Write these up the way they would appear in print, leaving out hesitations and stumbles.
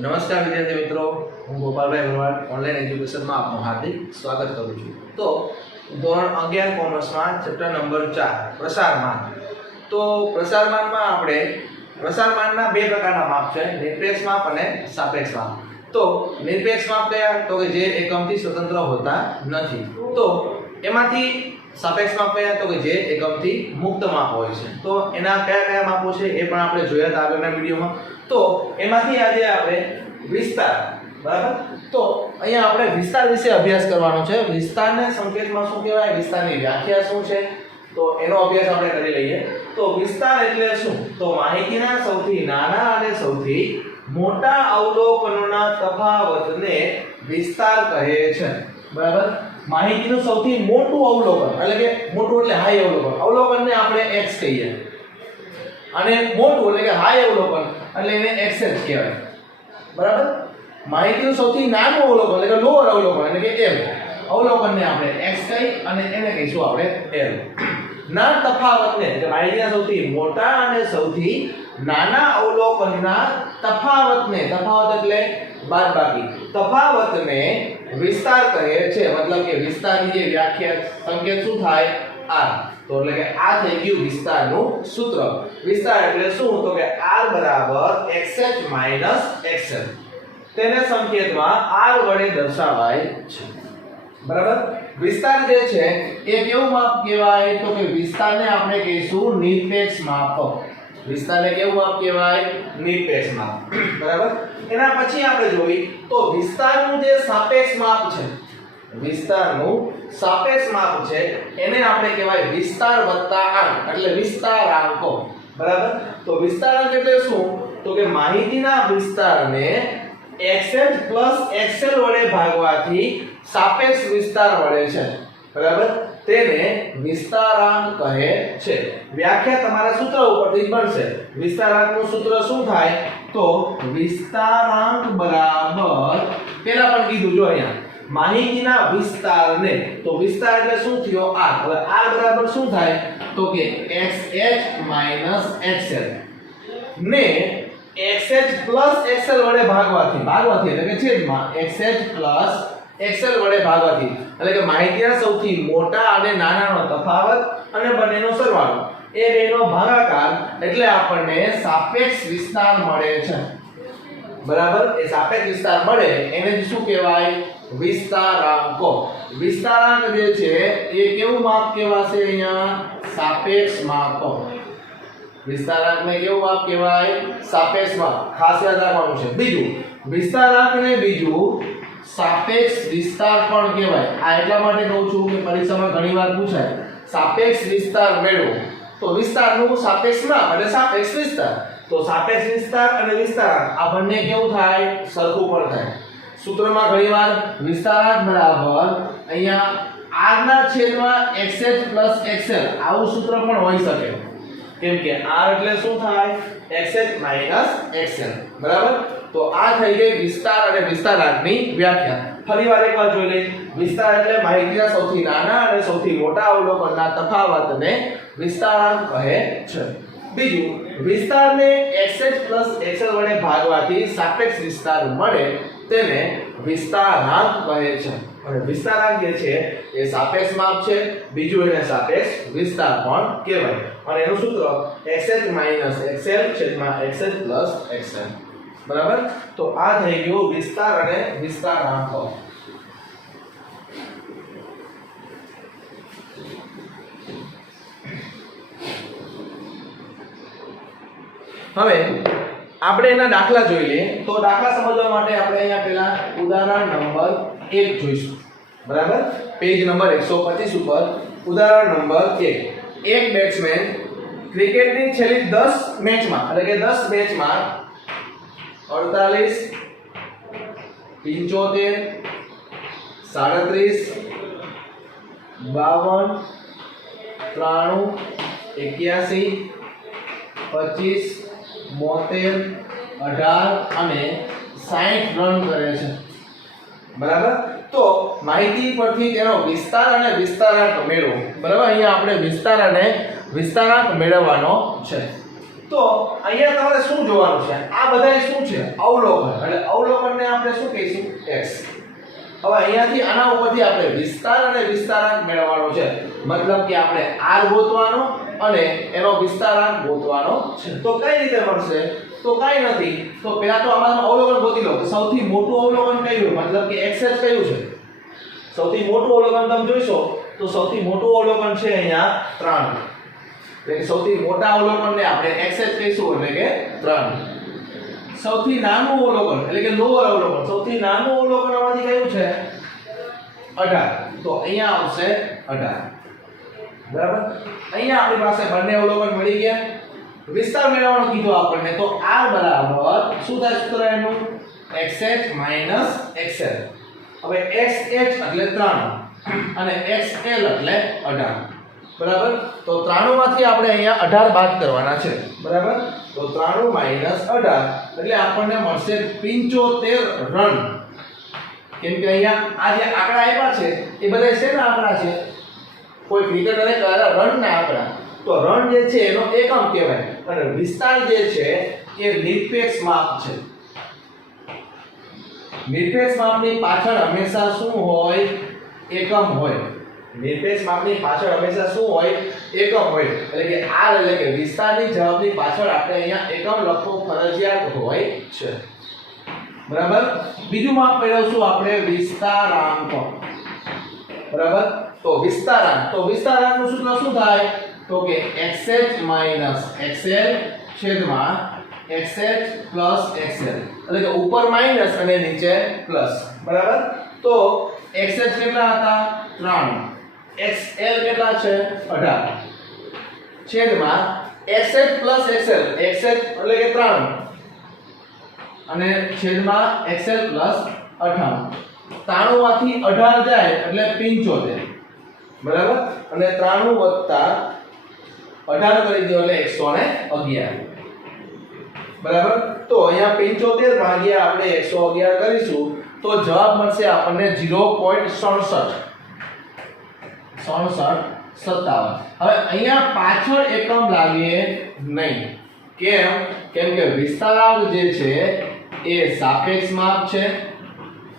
નમસ્કાર વિદ્યાર્થી મિત્રો, હું ગોપાલભાઈ ભરવાડ ઓનલાઈન એજ્યુકેશનમાં આપનું હાર્દિક સ્વાગત કરું છું। તો ધોરણ 11 કોમર્સમાં ચેપ્ટર નંબર 4 પ્રસારમાન। તો પ્રસારમાનમાં આપણે પ્રસારમાનના બે પ્રકારના માપ છે, નિરપેક્ષ માપ અને સાપેક્ષ માપ। તો નિરપેક્ષ માપ કયા? તો કે જે એકમથી સ્વતંત્ર હોતા નથી। તો એમાંથી સાપેક્ષ માપ કયા? તો કે જે એકમથી મુક્ત માપ હોય છે। તો એના કયા કયા માપો છે એ પણ આપણે જોયા હતા આગળના વિડીયોમાં। તો એમાંથી આજે આપણે વિસ્તાર, બરાબર? તો અહીંયા આપણે વિસ્તાર વિશે અભ્યાસ કરવાનો છે। વિસ્તારને સંકેતમાં શું કહેવાય, વિસ્તારની વ્યાખ્યા શું છે, તો એનો અભ્યાસ આપણે કરી લઈએ। તો વિસ્તાર એટલે શું? તો માહિતીના સૌથી નાના અને સૌથી મોટા અવલોકનોના તફાવતને વિસ્તાર કહે છે, બરાબર? માહિતીનું સૌથી મોટું અવલોકન એટલે કે મોટું એટલે હાઈ અવલોકન, અવલોકનને આપણે x કહીએ, અને મોટું એટલે કે હાઈ અવલોકન એટલે એને x જ કહેવાય, બરાબર? માહિતીનું સૌથી નાનું અવલોકન એટલે કે લોઅર અવલોકન એટલે કે l, અવલોકનને આપણે x કહી અને એને કહીશું આપણે l। ના તફાવતને એટલે માહિતીના સૌથી મોટા અને સૌથી નાના અવલોકનના તફાવતને, તફાવત એટલે બાદબાકી, તફાવતને વિસ્તાર કહે છે। મતલબ કે વિસ્તારની જે વ્યાખ્યા સંકેત શું થાય? r। તો એટલે કે આ થઈ ગયું વિસ્તારનું સૂત્ર। વિસ્તાર એટલે શું? તો કે r બરાબર xh - xl, તેને સંકેતમાં r વડે દર્શાવાય છે, બરાબર? વિસ્તાર જે છે એ કેવું માપ કહેવાય? તો કે વિસ્તારને આપણે કહીશું નિરપેક્ષ માપ। વિસ્તારને કેવું માપ કહેવાય? નિરપેક્ષ માપ, બરાબર? એના પછી આપણે જોઈએ તો વિસ્તારનું જે સાપેક્ષ માપ છે, વિસ્તારનું સાપેક્ષ માપ છે એને આપણે કહેવાય વિસ્તાર વત્તા આંક એટલે વિસ્તારાંકો, બરાબર? તો વિસ્તારાંક એટલે શું? તો કે માહિતીના વિસ્તારને xh + xl વડે ભાગવાથી સાપેક્ષ વિસ્તાર મળે છે, બરાબર? તેને વિસ્તારાંક કહે છે। વ્યાખ્યા તમારા સૂત્ર ઉપરથી જ બનશે। વિસ્તારાંકનું સૂત્ર શું થાય? તો વિસ્તારાંક બરાબર, પહેલા પણ કીધું જો અહીંયા માહિતીના વિસ્તારને, તો વિસ્તાર એટલે શું થયો? r। હવે r બરાબર શું થાય? તો કે xh - xl ને xh + xl વડે ભાગવાથી એટલે કે છેદમાં xh + xl વડે ભાગવાથી એટલે કે માહિતીના સૌથી મોટા અને નાનાનો તફાવત અને બંનેનો સરવાળો, એ બેનો ભાગાકાર એટલે આપણને સાપેક્ષ વિસ્તાર મળે છે, બરાબર? એ સાપેક્ષ વિસ્તાર મળે એને શું કહેવાય? વિસ્તારાંકો। વિસ્તારાંક જે છે એ કેવું માપ કહેવાશે? અહીંયા સાપેક્ષ માપ। વિસ્તારાંકને કેવું માપ કહેવાય? સાપેક્ષ માપ, ખાસ યાદ રાખવાનું છે। બીજું, વિસ્તારાંકને બીજું સાપેક્ષ વિસ્તાર પણ કહેવાય। આ એટલા માટે કહું છું કે પરીક્ષામાં ઘણીવાર પૂછાય સાપેક્ષ વિસ્તાર મેળવો, તો વિસ્તારનું સાપેક્ષ માપ એટલે સાપેક્ષ વિસ્તાર। તો સાપેક્ષ વિસ્તાર અને વિસ્તારાંક આ બંને કેવું થાય? સરખું પણ થાય। સૂત્રમાં ઘણીવાર વિસ્તારાંક બરાબર અહીંયા r ના છેદમાં xh + xl આવું સૂત્ર પણ હોઈ શકે, કેમ કે r એટલે શું થાય? xh - xl, બરાબર? તો આ થઈ ગઈ વિસ્તાર અને વિસ્તારાંકની વ્યાખ્યા। ફરીવાર એકવાર જોઈ લઈએ। વિસ્તાર એટલે માહિતીના સૌથી નાના અને સૌથી મોટા અવલોકનના તફાવતને વિસ્તારાંક કહે છે। બીજું, વિસ્તારને xh + xl વડે ભાગવાથી સાપેક્ષ વિસ્તાર મળે તેને વિસ્તારાંક કહે છે। અને વિસ્તારાંક જે છે એ સાપેક્ષ માપ છે, બીજું એને સાપેક્ષ વિસ્તાર પણ કહેવાય, અને એનું સૂત્ર xh - xl / xh + xl, બરાબર? તો આ થઈ ગયું વિસ્તાર અને વિસ્તારાંકો। હવે આપણે એના દાખલા જોઈ લઈએ। તો દાખલા સમજવા માટે આપણે અહીંયા પહેલા ઉદાહરણ નંબર 1 જોઈશું, બરાબર? પેજ નંબર 125 ઉપર ઉદાહરણ નંબર 1। એક બેટ્સમેન ક્રિકેટની છેલ્લી 10 મેચમાં એટલે કે 10 મેચમાં 48, 75, 37, 52, 93, 81, 25, 72, 18 અને 60 રન કરે છે, બરાબર? તો માહિતી પરથી તેનો વિસ્તાર અને વિસ્તારાંક મેળવો, બરાબર? અહીંયા આપણે વિસ્તાર અને વિસ્તારાંક મેળવવાનો છે। તો અહીંયા તમારે શું જોવાનું છે? આ બધાય શું છે? અવલોકન. એટલે અવલોકનને આપણે શું કહીશું? x. હવે અહીંયાથી આના ઉપરથી આપણે વિસ્તાર અને વિસ્તારાંક મેળવવાનો છે. મતલબ કે આપણે r ગોતવાનો અને એનો વિસ્તારાંક ગોતવાનો છે. તો કઈ રીતે મળશે? તો કાઈ નથી. તો પહેલા તો આમાં અવલોકન ગોતી લો. સૌથી મોટું અવલોકન કયું? મતલબ કે x જ કયું છે? સૌથી મોટું અવલોકન તમે જોઈશો તો સૌથી મોટું અવલોકન છે અહીંયા 3. એટલે સૌથી મોટા અવલોકનને આપણે x જ કહીશું, એટલે કે 3. સૌથી નાનું અવલોકન એટલે કે લોઅર અવલોકન, સૌથી નાનું અવલોકન આમાંથી કયું છે? 18. તો અહીંયા આવશે 18. બરાબર. અહીંયા આપણી પાસે બંને અવલોકન મળી ગયા. વિસ્તાર મેળવવાનો કીધો આપણને, તો r બરાબર શું થાય સૂત્ર એનું? xh xl. હવે xh એટલે 3 અને xl એટલે 18. બરાબર. તો 93 માંથી આપણે અહીંયા 18 બાદ કરવાના છે. બરાબર. તો 93 18 એટલે આપણને મળશે 75 રન. કેમ કે અહીંયા આ જે આંકડા આપ્યા છે એ બધા શેના આંકડા છે? કોઈ ક્રિકેટરે કરેલા રનના આંકડા. તો રન જે છે એનો એકમ કહેવાય અને વિસ્તાર જે છે એ નિરપેક્ષ માપ છે. નિરપેક્ષ માપની પાછળ હંમેશા શું હોય? એકમ હોય. નિરપેક્ષ માપની પાછળ હંમેશા શું હોય? એકમ હોય. એટલે કે r એટલે કે વિસ્તારની જવાબની પાછળ આપણે અહીંયા એકમ લખવું ફરજિયાત હોય છે. બરાબર. બીજું માપ મેળવશું આપણે વિસ્તારાંક. બરાબર. તો વિસ્તારાંક, તો વિસ્તારાંકનું સૂત્ર શું થાય? તો કે xh xl છેદમાં xh xl. એટલે કે ઉપર માઈનસ અને નીચે પ્લસ. બરાબર. તો xh કેટલા હતા? 3. xl કેટલા છે? 18. છેદમાં xh xl. xh એટલે કે 3 અને છેદમાં xl 98. 93 માંથી 18 જાય એટલે 75. બરાબર. અને 93 વત્તા 18 કરી દો એટલે 111. બરાબર. તો અહીંયા 75 ભાગ્યા આપણે 111 કરીશું તો જવાબ મળશે આપણને 0.67. 57. હવે અહીંયા પાછળ એકમ લાવીએ નહીં. કેમ? કેમ કે વિસ્તારાંક જે છે એ સાપેક્ષ માપ છે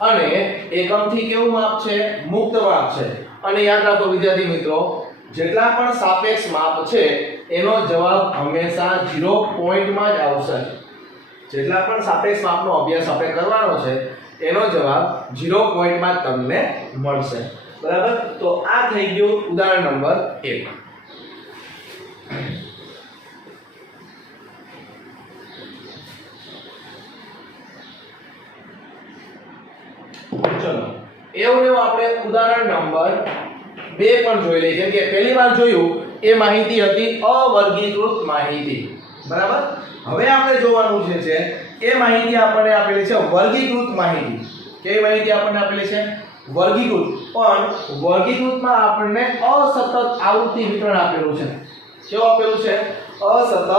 અને એકમથી કેવું માપ છે? મુક્ત માપ છે. અને યાદ રાખો વિદ્યાર્થી મિત્રો, જેટલા પણ સાપેક્ષ માપ છે એનો જવાબ હંમેશા 0 પોઈન્ટમાં જ આવશે. જેટલા પણ સાપેક્ષ માપનો અભ્યાસ આપણે કરવાનો છે એનો જવાબ 0 પોઈન્ટમાં તમને મળશે. બરાબર. તો આ થઈ ગયું ઉદાહરણ નંબર 1. ચલો એવું આપણે ઉદાહરણ નંબર 2 પણ જોઈ લઈએ. કેમ કે પહેલી વાર જોયું એ માહિતી હતી અવર્ગીકૃત માહિતી. બરાબર. હવે આપણે જોવાનું છે એ માહિતી આપણને આપેલી છે વર્ગીકૃત માહિતી. કેવી માહિતી આપણને આપેલી છે? વર્ગીકૃત. પણ વર્ગીકૃતમાં આપણને અસતત આવૃત્તિ વિતરણ આપેલું છે. કેવું આપેલું છે? અસતત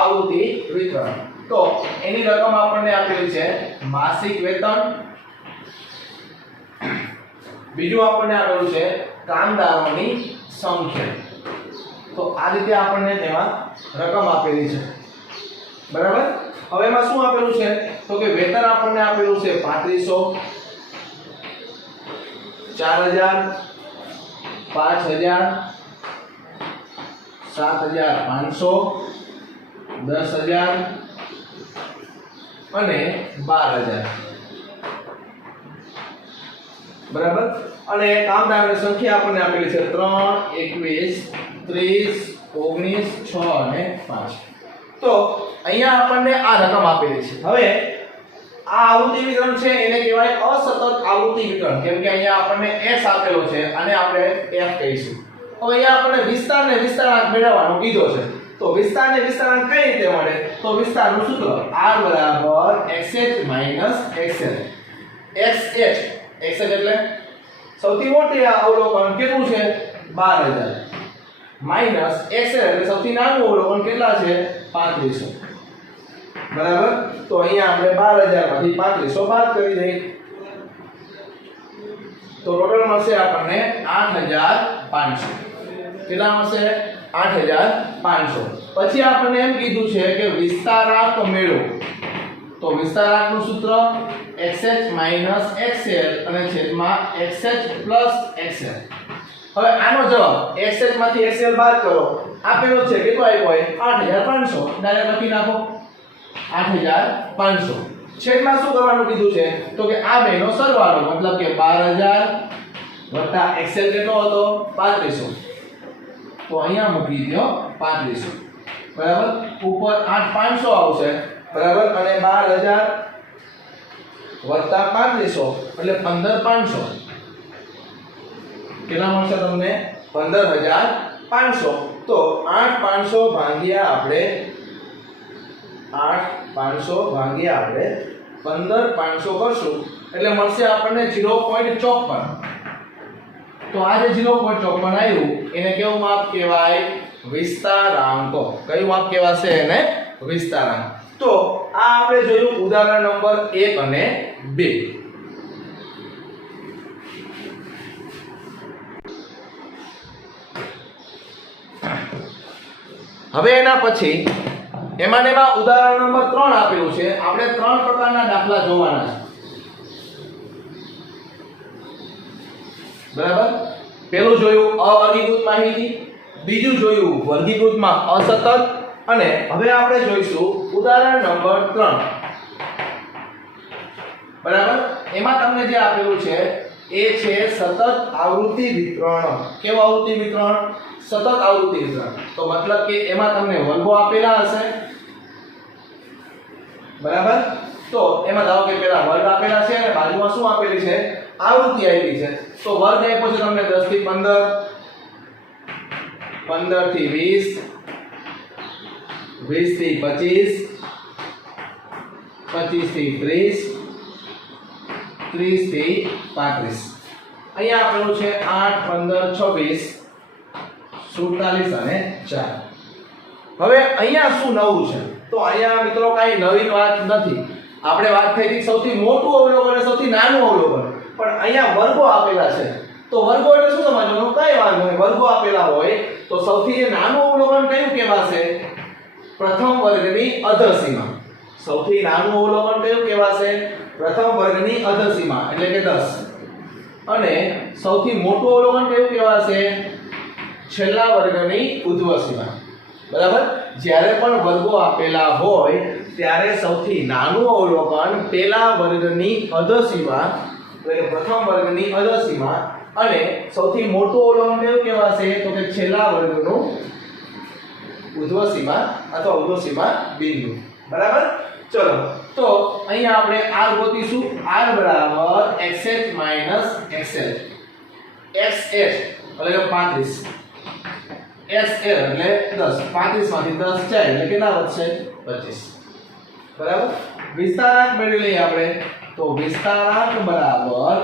આવૃત્તિ વિતરણ. તો એની રકમ આપણને આપેલી છે માસિક વેતન. બીજું આપણને આપેલું છે કામદારોની સંખ્યા. તો આ રીતે આપણને તેમાં રકમ આપેલી છે. બરાબર. હવે એમાં શું આપેલું છે? તો કે વેતન આપણને આપેલું છે 3500, 4000, 5000, 7500, 10000 અને 12000. બરાબર. અને કામદારોની સંખ્યા આપણને આપેલી છે 3, 21, 30, 19, 6 અને 5. તો અહીંયા આપણને આ રકમ આપેલી છે. હવે આ આવૃત્તિ વિતરણ છે એને કહેવાય અસતત આવૃત્તિ વિતરણ. કેમ કે અહીંયા આપણને s આપેલો છે અને આપણે f કહીશું. હવે અહીંયા આપણને વિસ્તાર ને વિસ્તારાંક મેળવવાનો કીધો છે. તો વિસ્તાર ને વિસ્તારાંક કઈ રીતે મળે? તો વિસ્તારનું સૂત્ર r બરાબર xh xl. xh એટલે સૌથી મોટી અવલોકન કેટલું છે? 12000 માઈનસ xl એટલે સૌથી નાનું અવલોકન કેટલા છે? 3500. બરાબર. તો અહીંયા આપણે 12000 માંથી 3500 બાદ કરી દઈએ તો ટોટલ મળશે આપણને 8500. કેટલા મળશે? 8500. પછી આપણને એમ કીધું છે કે વિસ્તારાંક મેળવો. તો વિસ્તારાંકનું સૂત્ર xh xl અને છેદમાં xh xl. હવે આનો જવાબ xh માંથી xl બાદ કરો. આપેલો છે કેટલો આવ્યો હોય 8500. ડાયરેક્ટ લખી નાખો 8500. છેદમાં શું કરવાનું કીધું છે તો કે આ બેનો સરવાળો મતલબ કે 12000 વત્તા xl કેટલો હતો 3500. તો અહીંયા મૂકી દો 3500 બરાબર. ઉપર 8500 આવશે બરાબર અને 12000 વત્તા 3500 એટલે 15500. કેટલા મળશે તમને 15500. તો 8500 ભાગ્યા આપણે 15500 કરશું એટલે મળશે આપણને 0.54. તો આ જે 0.54 આવ્યું એને કેવું માપ કહેવાય વિસ્તારાંક. કયું માપ કહેવાશે એને વિસ્તારાંક. તો આ આપણે જોયું ઉદાહરણ નંબર 1 અને 2. હવે એના પછી એમાં ઉદાહરણ નંબર 3 આપેલું છે. આપણે 3 પ્રકારના દાખલા જોવાના છે બરાબર. પહેલું જોયું અવર્ગીકૃત માહિતી, બીજું જોયું વર્ગીકૃતમાં અસતત અને હવે આપણે જોઈશું ઉદાહરણ નંબર 3 બરાબર. એમાં તમને જે આપેલું છે એ છે સતત આવૃત્તિ વિતરણ. કેવું આવૃત્તિ વિતરણ? સતત આવૃત્તિ વિતરણ. તો મતલબ કે એમાં તમને વર્ગો આપેલા હશે બરાબર. તો એમાં ધારો કે પેલા વર્ગ આપેલા છે અને બાજુમાં શું આપેલી છે આવૃત્તિ આપી છે. તો વર્ગ આપ્યો છે તમને 10 થી 15, 15 થી 20, 20 થી 25, 25 થી 30, 30 થી 35. અહીંયા આપેલું છે 8, 15, 26, 47 અને 4. હવે અહીંયા શું નવું છે? તો અહીંયા મિત્રો કાંઈ નવી વાત નથી. આપણે વાત થઈ હતી સૌથી મોટું અવલોકન અને સૌથી નાનું અવલોકન. પણ અહીંયા વર્ગો આપેલા છે. તો વર્ગો એટલે શું સમજવાનું? કઈ વાંધો નહીં. વર્ગો આપેલા હોય તો સૌથી જે નાનું અવલોકન કયું કહેવાશે? પ્રથમ વર્ગની અધસીમા. સૌથી નાનું અવલોકન કયું કહેવાશે? પ્રથમ વર્ગની અધસીમા એટલે કે 10. અને સૌથી મોટું અવલોકન કયું કહેવાશે? છેલ્લા વર્ગની ઉર્ધ્વસીમા. બરાબર. જ્યારે પણ વર્ગો આપેલા હોય ત્યારે સૌથી નાનું અવલોકન પહેલા વર્ગની અધસીમા એટલે કે પ્રથમ વર્ગની અધસીમા અને સૌથી મોટું અવલોકન કયું કહેવાશે? તો કે છેલ્લા વર્ગનું ઉર્ધ્વસીમા અથવા ઉર્ધ્વસીમા બિંદુ. બરાબર. ચલો તો અહીંયા આપણે r ગોતીશું. r બરાબર xh xl. xh એટલે કે 35, xl એટલે 10. 35 માંથી 10 જાય એટલે કેટલા વધશે? 25. બરાબર. વિસ્તારાંક મેળવી લઈએ આપણે. તો વિસ્તારાંક બરાબર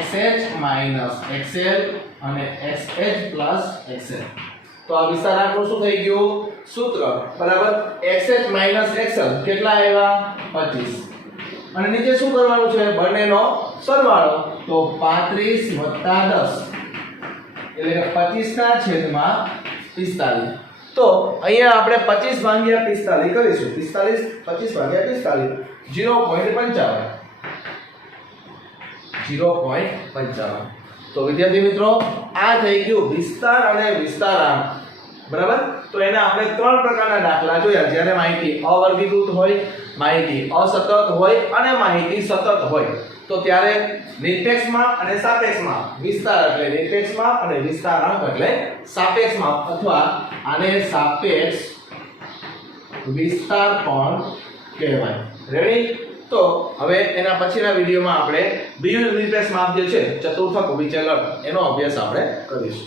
xh xl અને xh xl. તો આ વિસ્તારાંકનું શું થઈ ગયું? સૂત્ર બરાબર. xh xl કેટલા આવ્યા? 25. અને નીચે શું કરવાનું છે? બંનેનો સરવાળો. તો 35 વત્તા 10 એટલે કે 25 ના છેદમાં 45. તો અહીંયા આપણે 25 ભાગ્યા 45 કરીશું. 25 ભાગ્યા 45 0.55. તો વિદ્યાર્થી મિત્રો આ થઈ ગયું વિસ્તાર અને વિસ્તારાંક. બરાબર. તો એના આપણે 3 પ્રકારના દાખલા જોયા. જ્યારે માહિતી અવર્ગીકૃત હોય, માહિતી અસતત હોય અને માહિતી સતત હોય. તો ત્યારે નિરપેક્ષમાં અને સાપેક્ષમાં વિસ્તાર એટલે નિરપેક્ષમાં અને વિસ્તારાંક એટલે સાપેક્ષમાં અથવા આને સાપેક્ષ વિસ્તાર પણ કહેવાય. રેડી? તો હવે એના પછીના વિડીયોમાં આપણે બીજું નિરપેક્ષ માપ જે છે ચતુર્થક વિચલન એનો અભ્યાસ આપણે કરીશું.